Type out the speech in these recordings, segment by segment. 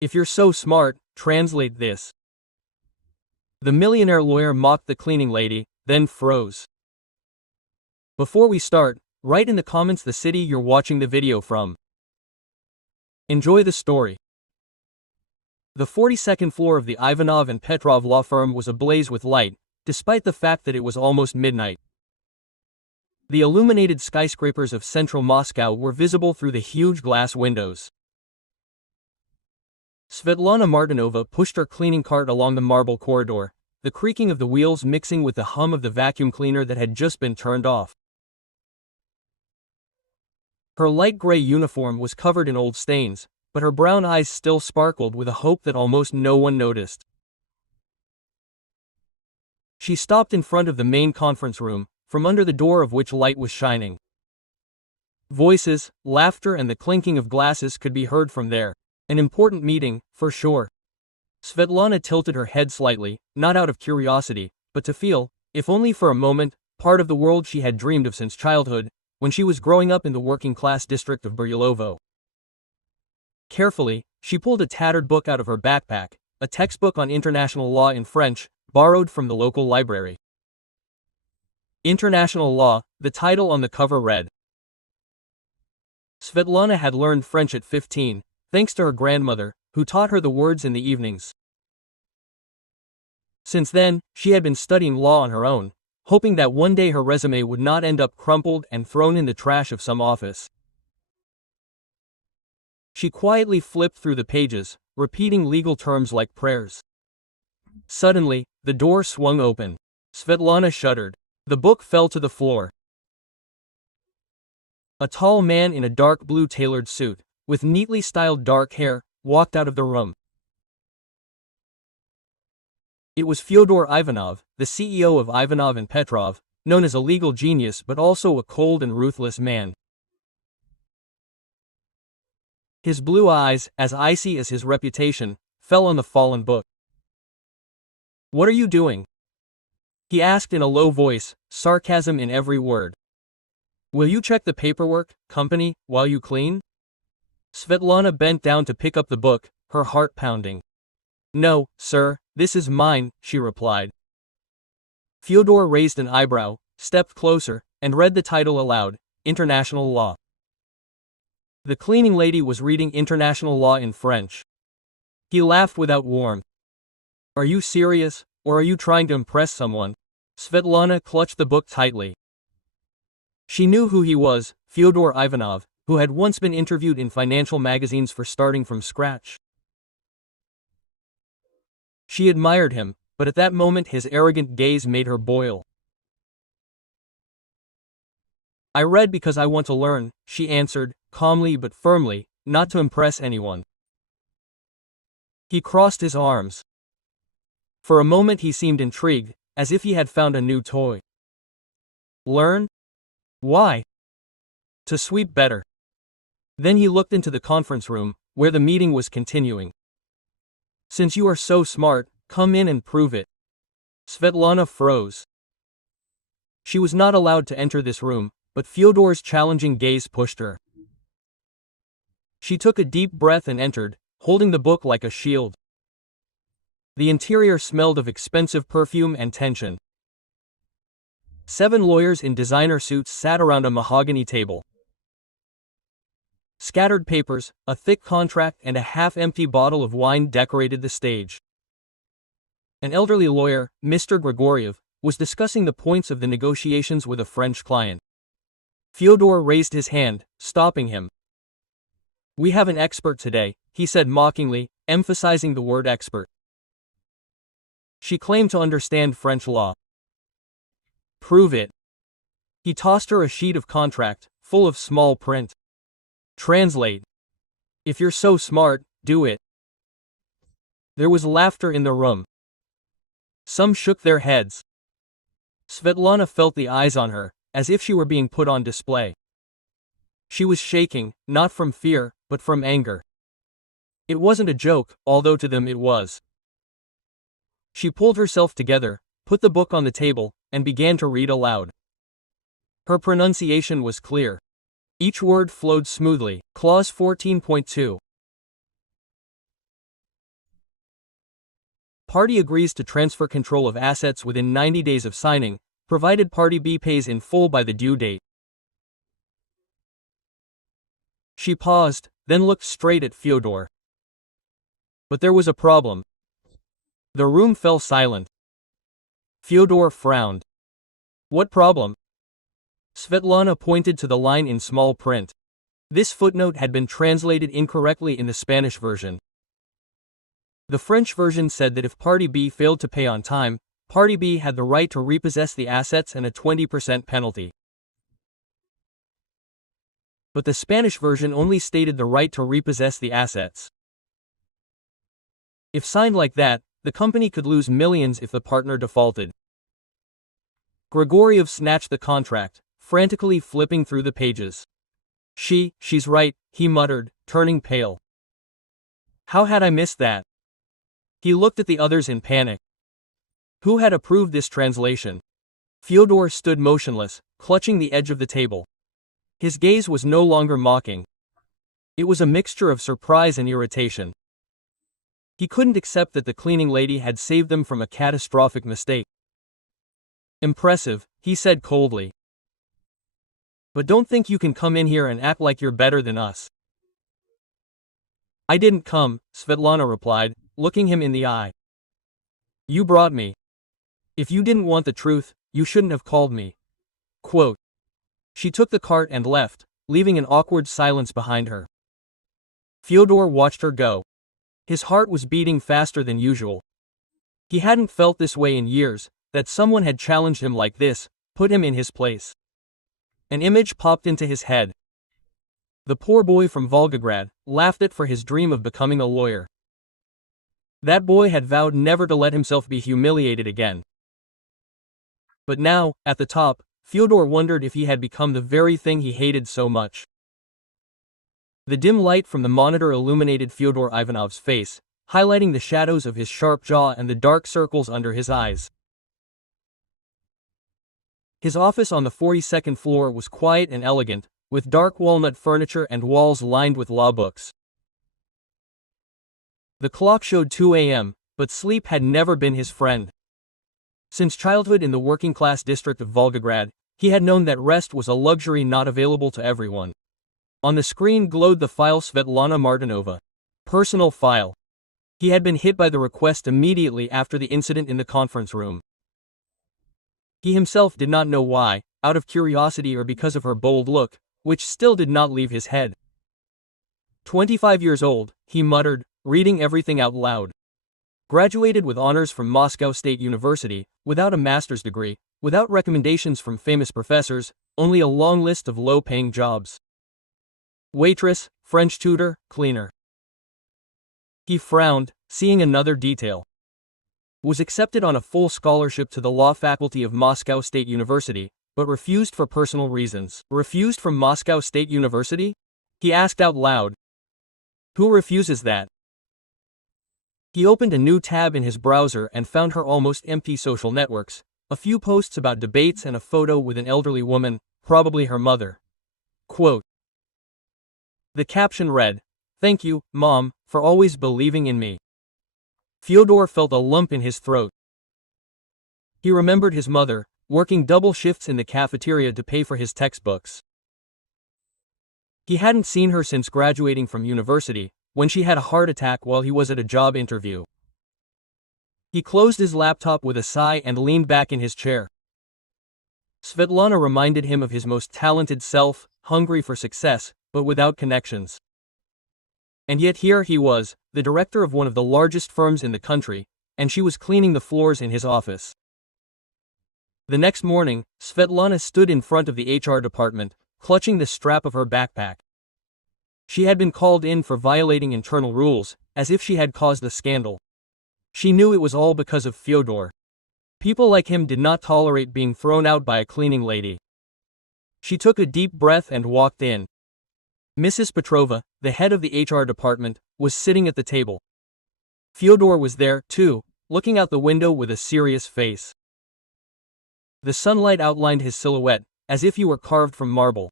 If you're so smart, translate this. The millionaire lawyer mocked the cleaning lady, then froze. Before we start, write in the comments the city you're watching the video from. Enjoy the story. The 42nd floor of the Ivanov and Petrov law firm was ablaze with light, despite the fact that it was almost midnight. The illuminated skyscrapers of central Moscow were visible through the huge glass windows. Svetlana Martinova pushed her cleaning cart along the marble corridor, the creaking of the wheels mixing with the hum of the vacuum cleaner that had just been turned off. Her light gray uniform was covered in old stains, but her brown eyes still sparkled with a hope that almost no one noticed. She stopped in front of the main conference room, from under the door of which light was shining. Voices, laughter and the clinking of glasses could be heard from there. An important meeting, for sure. Svetlana tilted her head slightly, not out of curiosity, but to feel, if only for a moment, part of the world she had dreamed of since childhood, when she was growing up in the working-class district of Buryalovo. Carefully, she pulled a tattered book out of her backpack, a textbook on international law in French, borrowed from the local library. International Law, the title on the cover read. Svetlana had learned French at 15, thanks to her grandmother, who taught her the words in the evenings. Since then, she had been studying law on her own, hoping that one day her resume would not end up crumpled and thrown in the trash of some office. She quietly flipped through the pages, repeating legal terms like prayers. Suddenly, the door swung open. Svetlana shuddered. The book fell to the floor. A tall man in a dark blue tailored suit, with neatly styled dark hair, walked out of the room. It was Fyodor Ivanov, the CEO of Ivanov and Petrov, known as a legal genius but also a cold and ruthless man. His blue eyes, as icy as his reputation, fell on the fallen book. "What are you doing?" he asked in a low voice, sarcasm in every word. "Will you check the paperwork, company, while you clean?" Svetlana bent down to pick up the book, her heart pounding. "No, sir, this is mine," she replied. Fyodor raised an eyebrow, stepped closer, and read the title aloud, International Law. The cleaning lady was reading International Law in French. He laughed without warmth. "Are you serious, or are you trying to impress someone?" Svetlana clutched the book tightly. She knew who he was, Fyodor Ivanov, who had once been interviewed in financial magazines for starting from scratch. She admired him, but at that moment his arrogant gaze made her boil. "I read because I want to learn," she answered, calmly but firmly, not to impress anyone. He crossed his arms. For a moment he seemed intrigued, as if he had found a new toy. "Learn? Why?" "To sweep better." Then he looked into the conference room, where the meeting was continuing. "Since you are so smart, come in and prove it." Svetlana froze. She was not allowed to enter this room, but Fyodor's challenging gaze pushed her. She took a deep breath and entered, holding the book like a shield. The interior smelled of expensive perfume and tension. 7 lawyers in designer suits sat around a mahogany table. Scattered papers, a thick contract and a half-empty bottle of wine decorated the stage. An elderly lawyer, Mr. Grigoriev, was discussing the points of the negotiations with a French client. Fyodor raised his hand, stopping him. "We have an expert today," he said mockingly, emphasizing the word expert. She claimed to understand French law. "Prove it." He tossed her a sheet of contract, full of small print. "Translate. If you're so smart, do it." There was laughter in the room. Some shook their heads. Svetlana felt the eyes on her, as if she were being put on display. She was shaking, not from fear, but from anger. It wasn't a joke, although to them it was. She pulled herself together, put the book on the table, and began to read aloud. Her pronunciation was clear. Each word flowed smoothly. Clause 14.2. Party agrees to transfer control of assets within 90 days of signing, provided Party B pays in full by the due date. She paused, then looked straight at Fyodor. But there was a problem. The room fell silent. Fyodor frowned. What problem? Svetlana pointed to the line in small print. This footnote had been translated incorrectly in the Spanish version. The French version said that if Party B failed to pay on time, Party B had the right to repossess the assets and a 20% penalty. But the Spanish version only stated the right to repossess the assets. If signed like that, the company could lose millions if the partner defaulted. Grigoriev snatched the contract, frantically flipping through the pages. She's right, he muttered, turning pale. How had I missed that? He looked at the others in panic. Who had approved this translation? Fyodor stood motionless, clutching the edge of the table. His gaze was no longer mocking. It was a mixture of surprise and irritation. He couldn't accept that the cleaning lady had saved them from a catastrophic mistake. Impressive, he said coldly. But don't think you can come in here and act like you're better than us. I didn't come, Svetlana replied, looking him in the eye. You brought me. If you didn't want the truth, you shouldn't have called me. Quote. She took the cart and left, leaving an awkward silence behind her. Fyodor watched her go. His heart was beating faster than usual. He hadn't felt this way in years, that someone had challenged him like this, put him in his place. An image popped into his head. The poor boy from Volgograd, laughed at for his dream of becoming a lawyer. That boy had vowed never to let himself be humiliated again. But now, at the top, Fyodor wondered if he had become the very thing he hated so much. The dim light from the monitor illuminated Fyodor Ivanov's face, highlighting the shadows of his sharp jaw and the dark circles under his eyes. His office on the 42nd floor was quiet and elegant, with dark walnut furniture and walls lined with law books. The clock showed 2 a.m., but sleep had never been his friend. Since childhood in the working-class district of Volgograd, he had known that rest was a luxury not available to everyone. On the screen glowed the file Svetlana Martinova. Personal file. He had been hit by the request immediately after the incident in the conference room. He himself did not know why, out of curiosity or because of her bold look, which still did not leave his head. 25 years old, he muttered, reading everything out loud. Graduated with honors from Moscow State University, without a master's degree, without recommendations from famous professors, only a long list of low-paying jobs. Waitress, French tutor, cleaner. He frowned, seeing another detail. Was accepted on a full scholarship to the law faculty of Moscow State University, but refused for personal reasons. Refused from Moscow State University? He asked out loud. Who refuses that? He opened a new tab in his browser and found her almost empty social networks, a few posts about debates and a photo with an elderly woman, probably her mother. Quote. The caption read, "Thank you, Mom, for always believing in me." Fyodor felt a lump in his throat. He remembered his mother, working double shifts in the cafeteria to pay for his textbooks. He hadn't seen her since graduating from university, when she had a heart attack while he was at a job interview. He closed his laptop with a sigh and leaned back in his chair. Svetlana reminded him of his most talented self, hungry for success, but without connections. And yet here he was, the director of one of the largest firms in the country, and she was cleaning the floors in his office. The next morning, Svetlana stood in front of the HR department, clutching the strap of her backpack. She had been called in for violating internal rules, as if she had caused the scandal. She knew it was all because of Fyodor. People like him did not tolerate being thrown out by a cleaning lady. She took a deep breath and walked in. Mrs. Petrova, the head of the HR department, was sitting at the table. Fyodor was there, too, looking out the window with a serious face. The sunlight outlined his silhouette, as if he were carved from marble.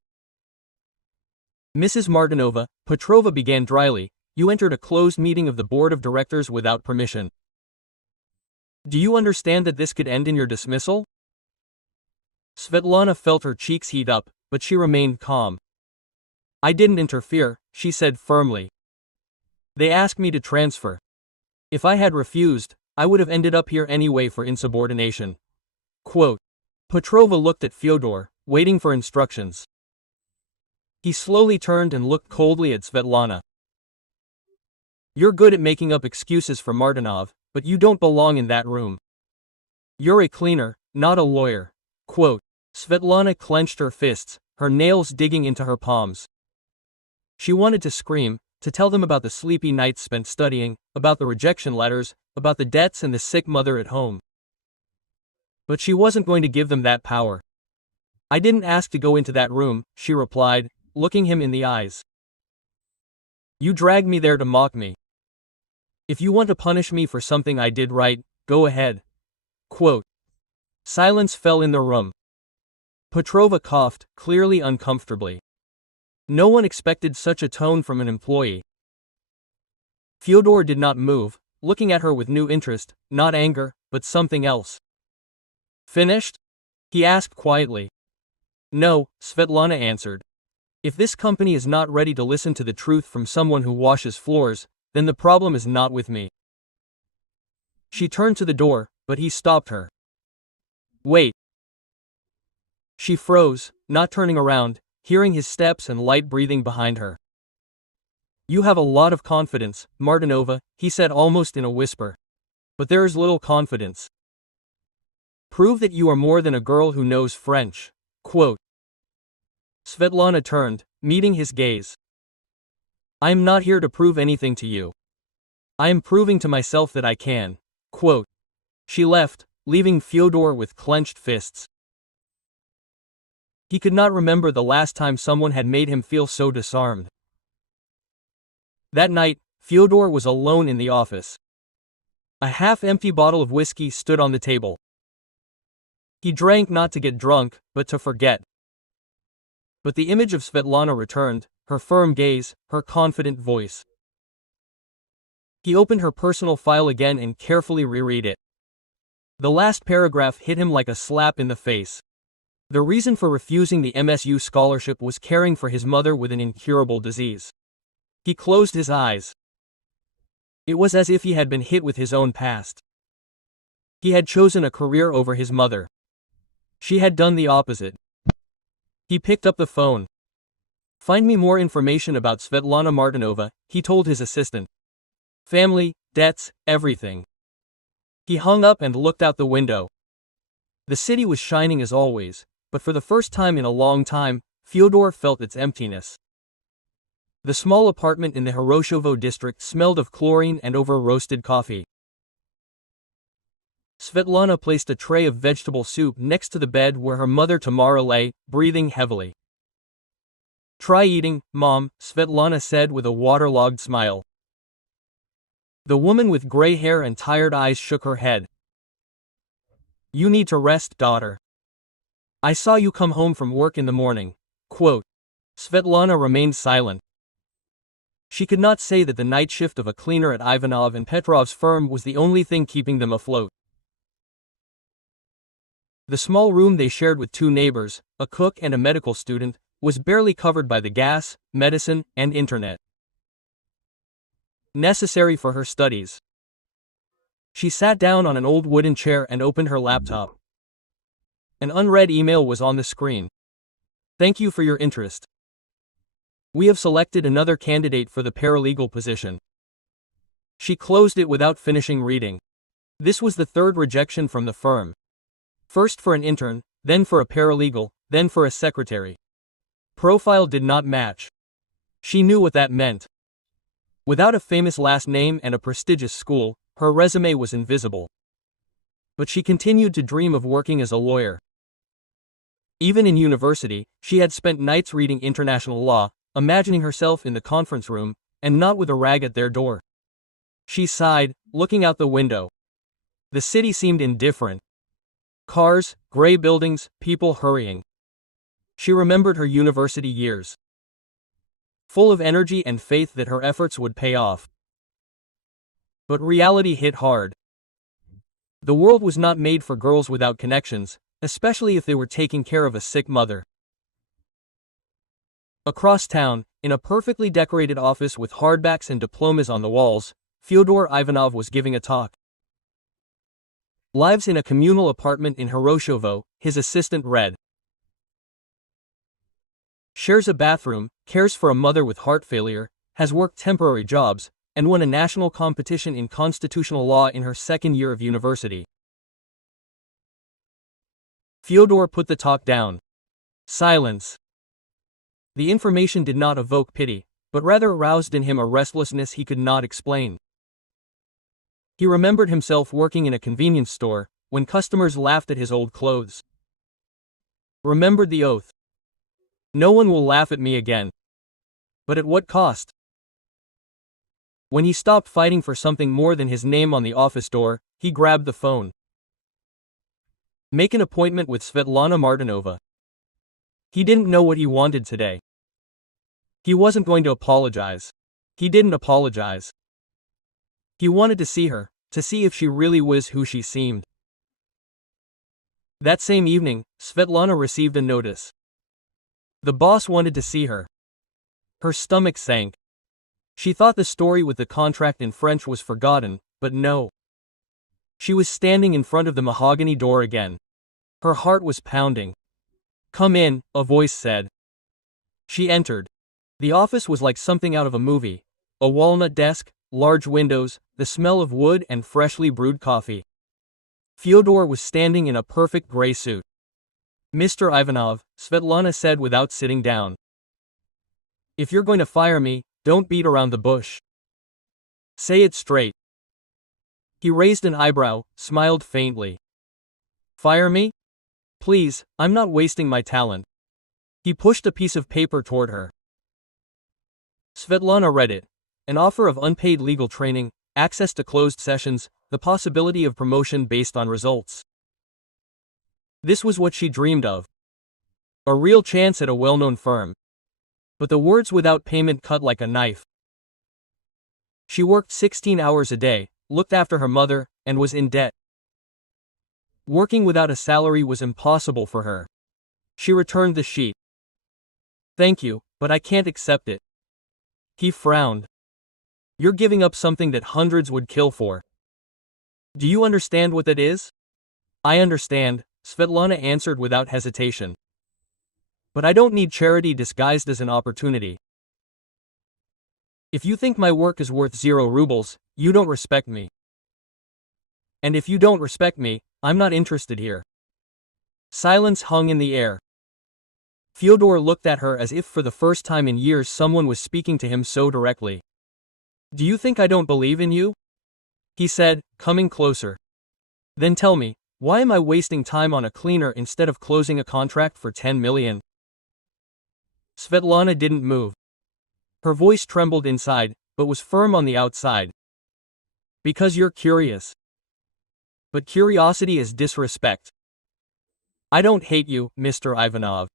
Mrs. Martinova, Petrova began dryly, you entered a closed meeting of the board of directors without permission. Do you understand that this could end in your dismissal? Svetlana felt her cheeks heat up, but she remained calm. I didn't interfere, she said firmly. They asked me to transfer. If I had refused, I would have ended up here anyway for insubordination. Quote. Petrova looked at Fyodor, waiting for instructions. He slowly turned and looked coldly at Svetlana. You're good at making up excuses for Martinov, but you don't belong in that room. You're a cleaner, not a lawyer. Quote. Svetlana clenched her fists, her nails digging into her palms. She wanted to scream, to tell them about the sleepy nights spent studying, about the rejection letters, about the debts and the sick mother at home. But she wasn't going to give them that power. I didn't ask to go into that room, she replied, looking him in the eyes. You dragged me there to mock me. If you want to punish me for something I did right, go ahead. Quote. Silence fell in the room. Petrova coughed, clearly uncomfortably. No one expected such a tone from an employee. Fyodor did not move, looking at her with new interest, not anger, but something else. Finished? He asked quietly. No, Svetlana answered. If this company is not ready to listen to the truth from someone who washes floors, then the problem is not with me. She turned to the door, but he stopped her. Wait. She froze, not turning around, hearing his steps and light breathing behind her. You have a lot of confidence, Martinova, he said almost in a whisper. But there is little confidence. Prove that you are more than a girl who knows French. Quote. Svetlana turned, meeting his gaze. I am not here to prove anything to you. I am proving to myself that I can. Quote. She left, leaving Fyodor with clenched fists. He could not remember the last time someone had made him feel so disarmed. That night, Fyodor was alone in the office. A half-empty bottle of whiskey stood on the table. He drank not to get drunk, but to forget. But the image of Svetlana returned, her firm gaze, her confident voice. He opened her personal file again and carefully reread it. The last paragraph hit him like a slap in the face. The reason for refusing the MSU scholarship was caring for his mother with an incurable disease. He closed his eyes. It was as if he had been hit with his own past. He had chosen a career over his mother. She had done the opposite. He picked up the phone. Find me more information about Svetlana Martinova, he told his assistant. Family, debts, everything. He hung up and looked out the window. The city was shining as always, but for the first time in a long time, Fyodor felt its emptiness. The small apartment in the Horoshovo district smelled of chlorine and over-roasted coffee. Svetlana placed a tray of vegetable soup next to the bed where her mother Tamara lay, breathing heavily. Try eating, Mom, Svetlana said with a waterlogged smile. The woman with gray hair and tired eyes shook her head. You need to rest, daughter. I saw you come home from work in the morning. Quote. Svetlana remained silent. She could not say that the night shift of a cleaner at Ivanov and Petrov's firm was the only thing keeping them afloat. The small room they shared with two neighbors, a cook and a medical student, was barely covered by the gas, medicine, and internet necessary for her studies. She sat down on an old wooden chair and opened her laptop. An unread email was on the screen. Thank you for your interest. We have selected another candidate for the paralegal position. She closed it without finishing reading. This was the third rejection from the firm. First for an intern, then for a paralegal, then for a secretary. Profile did not match. She knew what that meant. Without a famous last name and a prestigious school, her resume was invisible. But she continued to dream of working as a lawyer. Even in university, she had spent nights reading international law, imagining herself in the conference room, and not with a rag at their door. She sighed, looking out the window. The city seemed indifferent. Cars, gray buildings, people hurrying. She remembered her university years. Full of energy and faith that her efforts would pay off. But reality hit hard. The world was not made for girls without connections, especially if they were taking care of a sick mother. Across town, in a perfectly decorated office with hardbacks and diplomas on the walls, Fyodor Ivanov was giving a talk. Lives in a communal apartment in Hiroshovo, his assistant read. Shares a bathroom, cares for a mother with heart failure, has worked temporary jobs, and won a national competition in constitutional law in her second year of university. Fyodor put the talk down. Silence. The information did not evoke pity, but rather aroused in him a restlessness he could not explain. He remembered himself working in a convenience store, when customers laughed at his old clothes. Remembered the oath. No one will laugh at me again. But at what cost? When he stopped fighting for something more than his name on the office door, he grabbed the phone. Make an appointment with Svetlana Martinova. He didn't know what he wanted today. He wasn't going to apologize. He didn't apologize. He wanted to see her, to see if she really was who she seemed. That same evening, Svetlana received a notice. The boss wanted to see her. Her stomach sank. She thought the story with the contract in French was forgotten, but no. She was standing in front of the mahogany door again. Her heart was pounding. Come in, a voice said. She entered. The office was like something out of a movie. A walnut desk, large windows, the smell of wood and freshly brewed coffee. Fyodor was standing in a perfect gray suit. Mr. Ivanov, Svetlana said without sitting down. If you're going to fire me, don't beat around the bush. Say it straight. He raised an eyebrow, smiled faintly. Fire me? Please, I'm not wasting my talent. He pushed a piece of paper toward her. Svetlana read it. An offer of unpaid legal training, access to closed sessions, the possibility of promotion based on results. This was what she dreamed of. A real chance at a well-known firm. But the words without payment cut like a knife. She worked 16 hours a day, looked after her mother, and was in debt. Working without a salary was impossible for her. She returned the sheet. Thank you, but I can't accept it. He frowned. You're giving up something that hundreds would kill for. Do you understand what that is? I understand, Svetlana answered without hesitation. But I don't need charity disguised as an opportunity. If you think my work is worth 0 rubles, you don't respect me. And if you don't respect me, I'm not interested here. Silence hung in the air. Fyodor looked at her as if for the first time in years someone was speaking to him so directly. Do you think I don't believe in you? He said, coming closer. Then tell me, why am I wasting time on a cleaner instead of closing a contract for 10 million? Svetlana didn't move. Her voice trembled inside, but was firm on the outside. Because you're curious. But curiosity is disrespect. I don't hate you, Mr. Ivanov.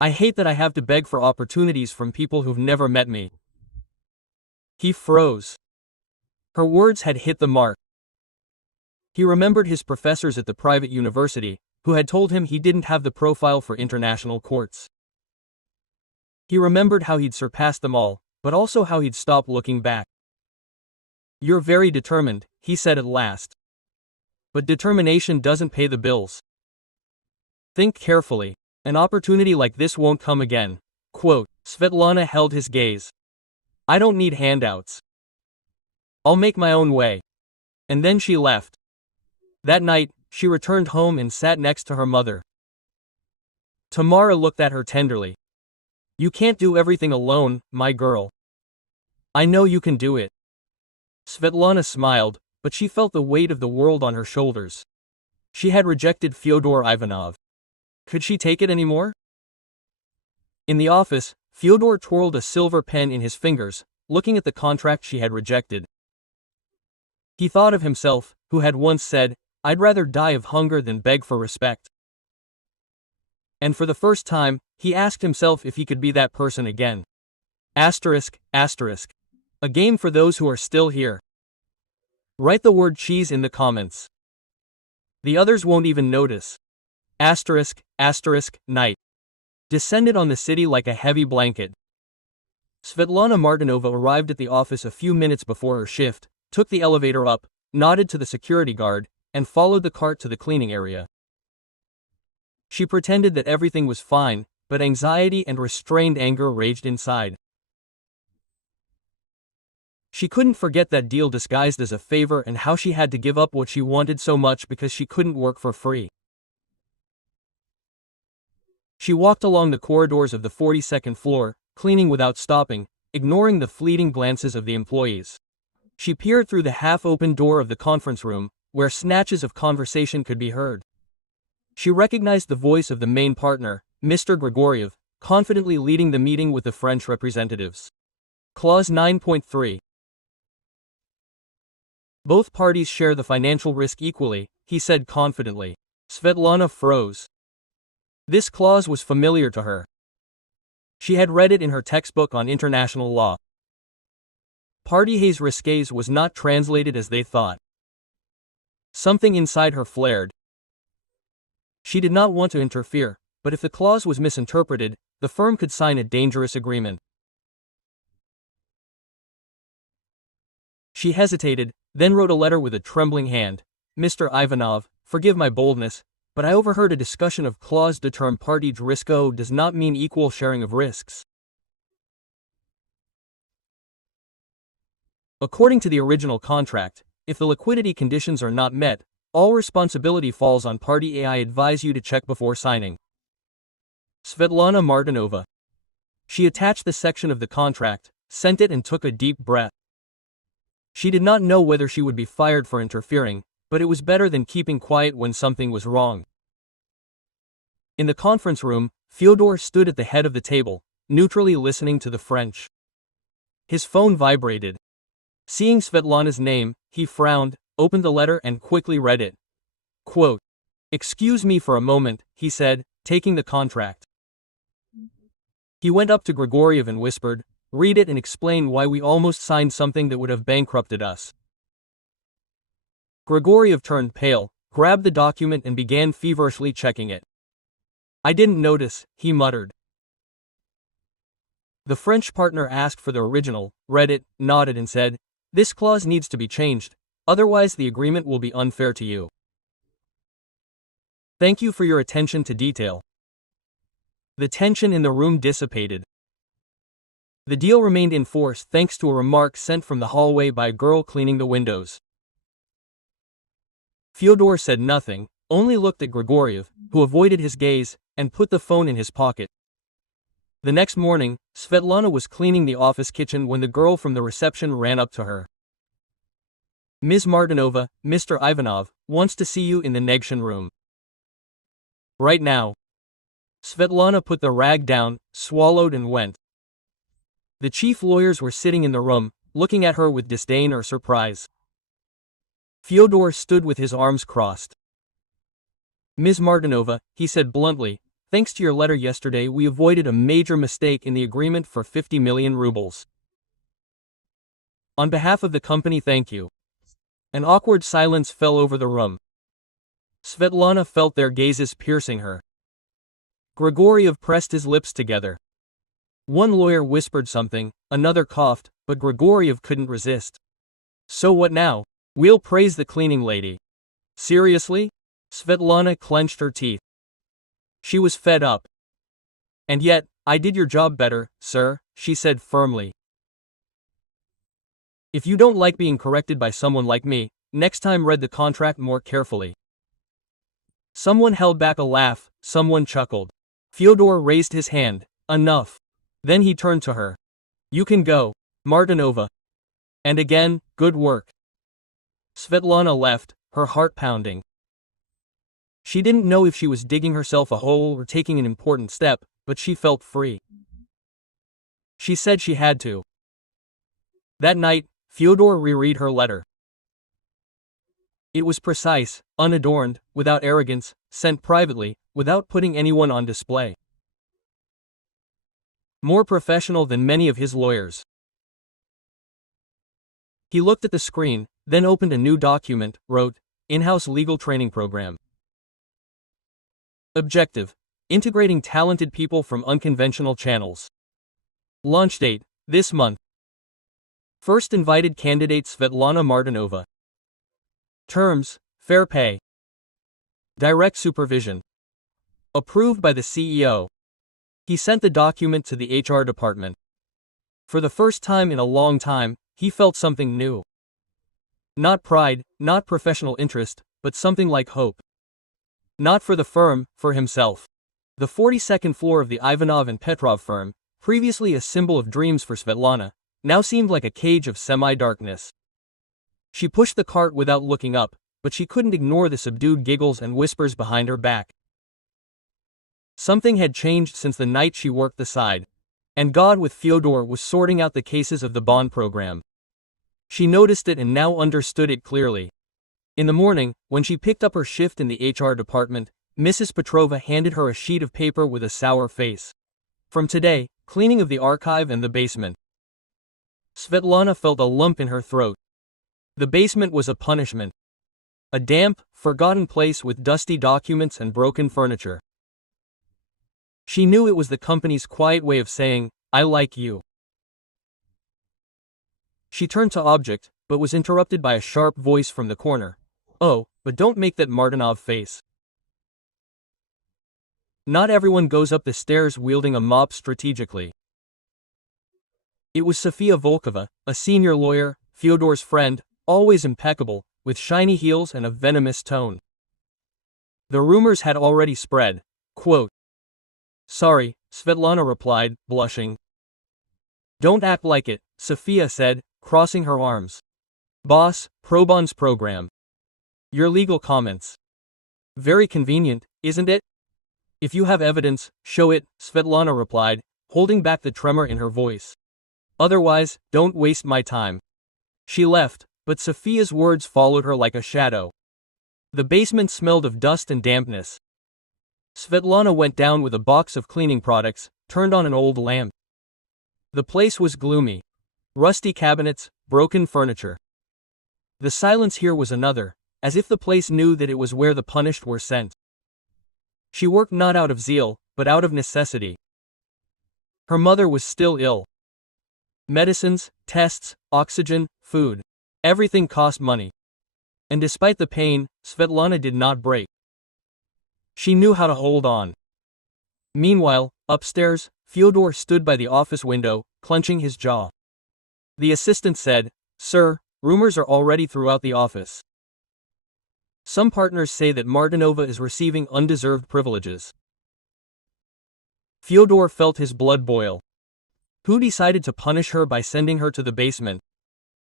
I hate that I have to beg for opportunities from people who've never met me. He froze. Her words had hit the mark. He remembered his professors at the private university, who had told him he didn't have the profile for international courts. He remembered how he'd surpassed them all, but also how he'd stopped looking back. You're very determined, he said at last. But determination doesn't pay the bills. Think carefully. An opportunity like this won't come again. Quote, Svetlana held his gaze. I don't need handouts. I'll make my own way. And then she left. That night, she returned home and sat next to her mother. Tamara looked at her tenderly. You can't do everything alone, my girl. I know you can do it. Svetlana smiled, but she felt the weight of the world on her shoulders. She had rejected Fyodor Ivanov. Could she take it anymore? In the office, Fyodor twirled a silver pen in his fingers, looking at the contract she had rejected. He thought of himself, who had once said, I'd rather die of hunger than beg for respect. And for the first time, he asked himself if he could be that person again. ****. A game for those who are still here. Write the word cheese in the comments. The others won't even notice. Asterisk, asterisk, night. Descended on the city like a heavy blanket. Svetlana Martinova arrived at the office a few minutes before her shift, took the elevator up, nodded to the security guard, and followed the cart to the cleaning area. She pretended that everything was fine, but anxiety and restrained anger raged inside. She couldn't forget that deal disguised as a favor and how she had to give up what she wanted so much because she couldn't work for free. She walked along the corridors of the 42nd floor, cleaning without stopping, ignoring the fleeting glances of the employees. She peered through the half-open door of the conference room, where snatches of conversation could be heard. She recognized the voice of the main partner, Mr. Grigoriev, confidently leading the meeting with the French representatives. Clause 9.3. Both parties share the financial risk equally, he said confidently. Svetlana froze. This clause was familiar to her. She had read it in her textbook on international law. Parties risques was not translated as they thought. Something inside her flared. She did not want to interfere, but if the clause was misinterpreted, the firm could sign a dangerous agreement. She hesitated, then wrote a letter with a trembling hand. Mr. Ivanov, forgive my boldness, but I overheard a discussion of clause the term party risco does not mean equal sharing of risks. According to the original contract, if the liquidity conditions are not met, all responsibility falls on party A. I advise you to check before signing. Svetlana Martinova. She attached the section of the contract, sent it and took a deep breath. She did not know whether she would be fired for interfering, but it was better than keeping quiet when something was wrong. In the conference room, Fyodor stood at the head of the table, neutrally listening to the French. His phone vibrated. Seeing Svetlana's name, he frowned, opened the letter and quickly read it. Quote, "Excuse me for a moment," he said, taking the contract. He went up to Grigoriev and whispered, "Read it and explain why we almost signed something that would have bankrupted us." Grigoriev turned pale, grabbed the document and began feverishly checking it. "I didn't notice," he muttered. The French partner asked for the original, read it, nodded and said, "This clause needs to be changed, otherwise the agreement will be unfair to you. Thank you for your attention to detail." The tension in the room dissipated. The deal remained in force thanks to a remark sent from the hallway by a girl cleaning the windows. Fyodor said nothing, only looked at Grigoriev, who avoided his gaze, and put the phone in his pocket. The next morning, Svetlana was cleaning the office kitchen when the girl from the reception ran up to her. "Ms. Martinova, Mr. Ivanov, wants to see you in the Negshin room. Right now." Svetlana put the rag down, swallowed and went. The chief lawyers were sitting in the room, looking at her with disdain or surprise. Fyodor stood with his arms crossed. "Ms. Martinova," he said bluntly, "thanks to your letter yesterday we avoided a major mistake in the agreement for 50 million rubles. On behalf of the company, thank you." An awkward silence fell over the room. Svetlana felt their gazes piercing her. Grigoriev pressed his lips together. One lawyer whispered something, another coughed, but Grigoriev couldn't resist. "So what now? We'll praise the cleaning lady." "Seriously?" Svetlana clenched her teeth. She was fed up. "And yet, I did your job better, sir," she said firmly. "If you don't like being corrected by someone like me, next time read the contract more carefully." Someone held back a laugh, someone chuckled. Fyodor raised his hand. "Enough." Then he turned to her. "You can go, Martinova. And again, good work." Svetlana left, her heart pounding. She didn't know if she was digging herself a hole or taking an important step, but she felt free. She said she had to. That night, Fyodor reread her letter. It was precise, unadorned, without arrogance, sent privately, without putting anyone on display. More professional than many of his lawyers. He looked at the screen, then opened a new document, wrote, In-house legal training program. Objective: integrating talented people from unconventional channels. Launch date: this month. First invited candidate Svetlana Martinova. Terms: fair pay. Direct supervision. Approved by the CEO. He sent the document to the HR department. For the first time in a long time, he felt something new. Not pride, not professional interest, but something like hope. Not for the firm, for himself. The 42nd floor of the Ivanov and Petrov firm, previously a symbol of dreams for Svetlana, now seemed like a cage of semi-darkness. She pushed the cart without looking up, but she couldn't ignore the subdued giggles and whispers behind her back. Something had changed since the night she worked the side. And God with Fyodor was sorting out the cases of the bond program. She noticed it and now understood it clearly. In the morning, when she picked up her shift in the HR department, Mrs. Petrova handed her a sheet of paper with a sour face. From today, cleaning of the archive and the basement. Svetlana felt a lump in her throat. The basement was a punishment. A damp, forgotten place with dusty documents and broken furniture. She knew it was the company's quiet way of saying, I like you. She turned to object, but was interrupted by a sharp voice from the corner. Oh, but don't make that Martinov face. Not everyone goes up the stairs wielding a mop strategically. It was Sofia Volkova, a senior lawyer, Fyodor's friend, always impeccable, with shiny heels and a venomous tone. The rumors had already spread. Quote, Sorry, Svetlana replied, blushing. Don't act like it, Sofia said, crossing her arms. Boss, Probon's program. Your legal comments. Very convenient, isn't it? If you have evidence, show it, Svetlana replied, holding back the tremor in her voice. Otherwise, don't waste my time. She left, but Sofia's words followed her like a shadow. The basement smelled of dust and dampness. Svetlana went down with a box of cleaning products, turned on an old lamp. The place was gloomy. Rusty cabinets, broken furniture. The silence here was another, as if the place knew that it was where the punished were sent. She worked not out of zeal, but out of necessity. Her mother was still ill. Medicines, tests, oxygen, food. Everything cost money. And despite the pain, Svetlana did not break. She knew how to hold on. Meanwhile, upstairs, Fyodor stood by the office window, clenching his jaw. The assistant said, Sir, rumors are already throughout the office. Some partners say that Martinova is receiving undeserved privileges. Fyodor felt his blood boil. Who decided to punish her by sending her to the basement?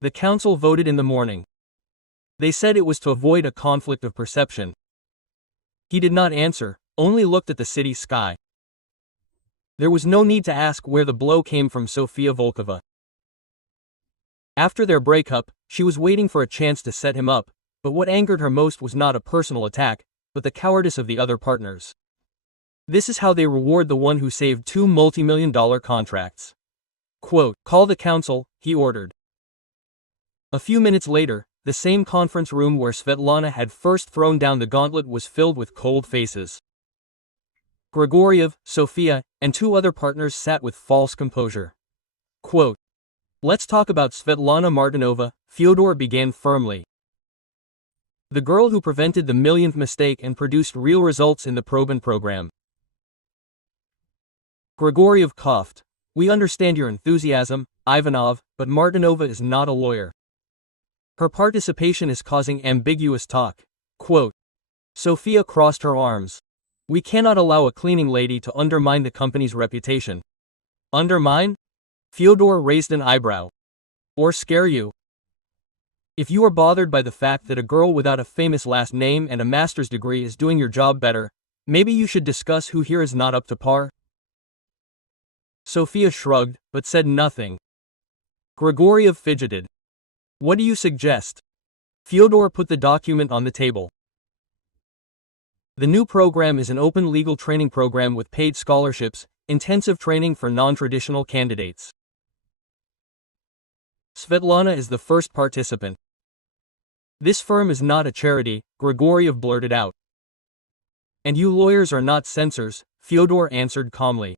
The council voted in the morning. They said it was to avoid a conflict of perception. He did not answer, only looked at the city sky. There was no need to ask where the blow came from Sofia Volkova. After their breakup, she was waiting for a chance to set him up, but what angered her most was not a personal attack, but the cowardice of the other partners. This is how they reward the one who saved two multi-million-dollar contracts. Quote, Call the council, he ordered. A few minutes later, the same conference room where Svetlana had first thrown down the gauntlet was filled with cold faces. Grigoriev, Sofia, and two other partners sat with false composure. Quote, Let's talk about Svetlana Martinova, Fyodor began firmly. The girl who prevented the millionth mistake and produced real results in the Probon program. Grigoriev coughed. We understand your enthusiasm, Ivanov, but Martinova is not a lawyer. Her participation is causing ambiguous talk. Quote, Sofia crossed her arms. We cannot allow a cleaning lady to undermine the company's reputation. Undermine? Fyodor raised an eyebrow. Or scare you? If you are bothered by the fact that a girl without a famous last name and a master's degree is doing your job better, maybe you should discuss who here is not up to par? Sofia shrugged, but said nothing. Grigoriev fidgeted. What do you suggest? Fyodor put the document on the table. The new program is an open legal training program with paid scholarships, intensive training for non-traditional candidates. Svetlana is the first participant. This firm is not a charity, Grigoriev blurted out. And you lawyers are not censors, Fyodor answered calmly.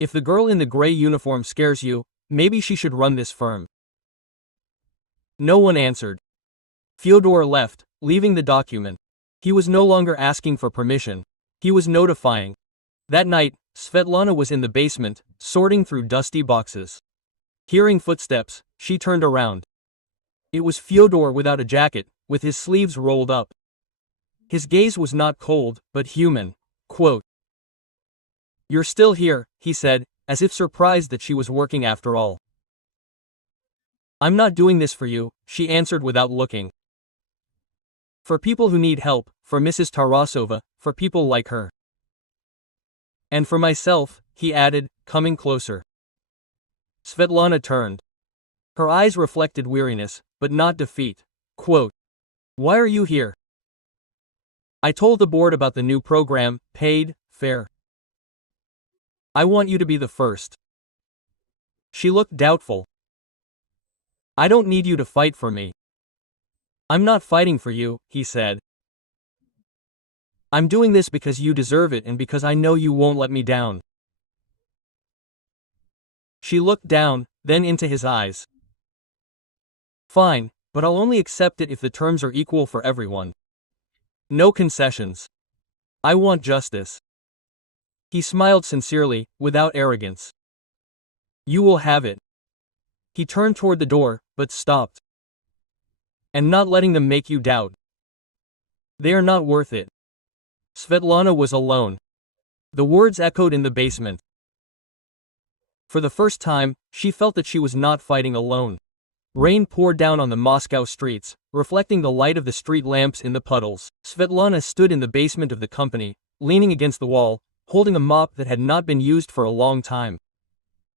If the girl in the gray uniform scares you, maybe she should run this firm. No one answered. Fyodor left, leaving the document. He was no longer asking for permission. He was notifying. That night, Svetlana was in the basement, sorting through dusty boxes. Hearing footsteps, she turned around. It was Fyodor without a jacket, with his sleeves rolled up. His gaze was not cold, but human. Quote, "You're still here," he said, as if surprised that she was working after all. "I'm not doing this for you," she answered without looking. "For people who need help, for Mrs. Tarasova, for people like her. And for myself," he added, coming closer. Svetlana turned. Her eyes reflected weariness, but not defeat. Quote, "Why are you here?" "I told the board about the new program, paid, fair. I want you to be the first." She looked doubtful. "I don't need you to fight for me." "I'm not fighting for you," he said. "I'm doing this because you deserve it and because I know you won't let me down." She looked down, then into his eyes. "Fine, but I'll only accept it if the terms are equal for everyone. No concessions. I want justice." He smiled sincerely, without arrogance. "You will have it." He turned toward the door, but stopped. "And not letting them make you doubt. They are not worth it." Svetlana was alone. The words echoed in the basement. For the first time, she felt that she was not fighting alone. Rain poured down on the Moscow streets, reflecting the light of the street lamps in the puddles. Svetlana stood in the basement of the company, leaning against the wall, holding a mop that had not been used for a long time.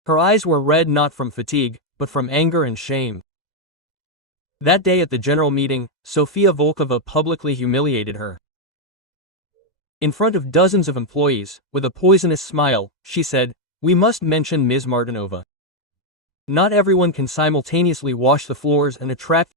Her eyes were red not from fatigue, but from anger and shame. That day at the general meeting, Sofia Volkova publicly humiliated her. In front of dozens of employees, with a poisonous smile, she said, "We must mention Ms. Martinova. Not everyone can simultaneously wash the floors and attract